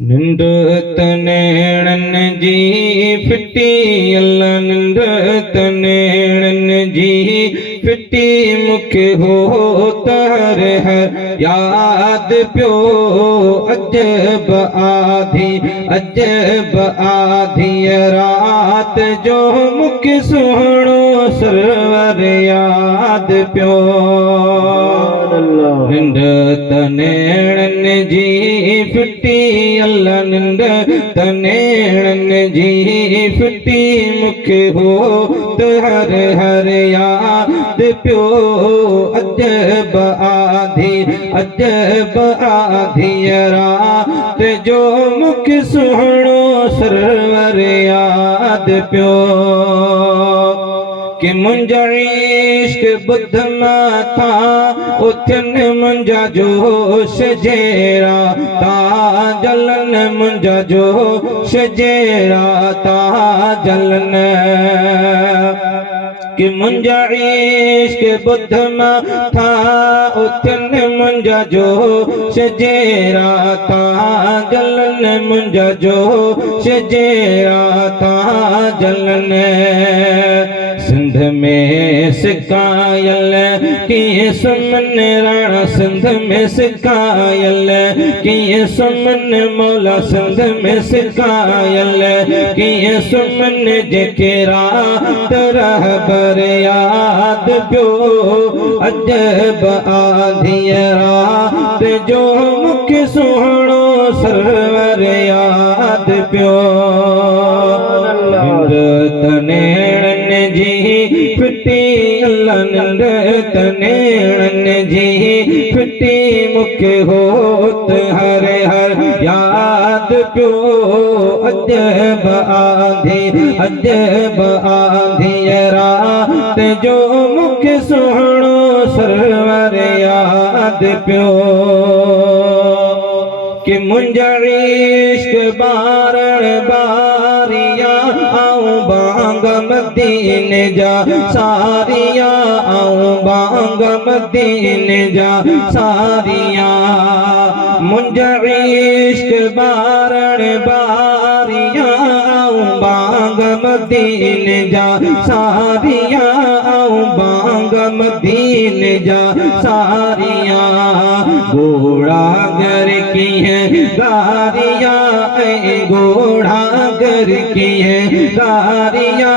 निंड तनेड़न जी फिटी अल्लाह निंड तनेड़न जी फिटी मुखे हो तर है याद प्यो अजब आधी रात जो मुखे सुहणो सरवर याद प्यो निंड तनेड़न जी फिटी अल्लाह निंड तनेड़न जी फिटी मुखे हो हर याद प्यो अजब आधी रात जो मुखे सुहणो सरवर याद प्यो कि मुंजा इश्क बुध माथा उथन मुंजा जोश जेरा ता जलन मुंजा जोश जेरा ता जलन कि मुंजा इश्क बुध माथा उथन मुंजा जोश जेरा ता जलन मुंजा जोश जेरा ता जलन सिंध में सिकायल किए सुमन राणा सिंध में सिकायल किए सुमन मौला सिंध में सिकायल किए सुमन जेके रात रहबर याद प्यो अजब आधी रात जो मुखे सुहणो सरवर याद प्यो तनेड़न जी फिटी अल्लाह निंड तनेड़न जी फिटी मुखे होत हर याद प्यो अजब आधी रात जो मुखे सुहणो सरवर याद प्यो कि मुंजा इश्क बारण बारिया आऊं बांग मदीने जा सारिया आऊं बांग मदीने जा सारिया मुंजा इश्क बारण बारिया आऊं बांग मदीने जा सारिया आऊं बांग मदीने जा सारिया घोड़ा घर की है गारिया घोड़ा घर की है गारिया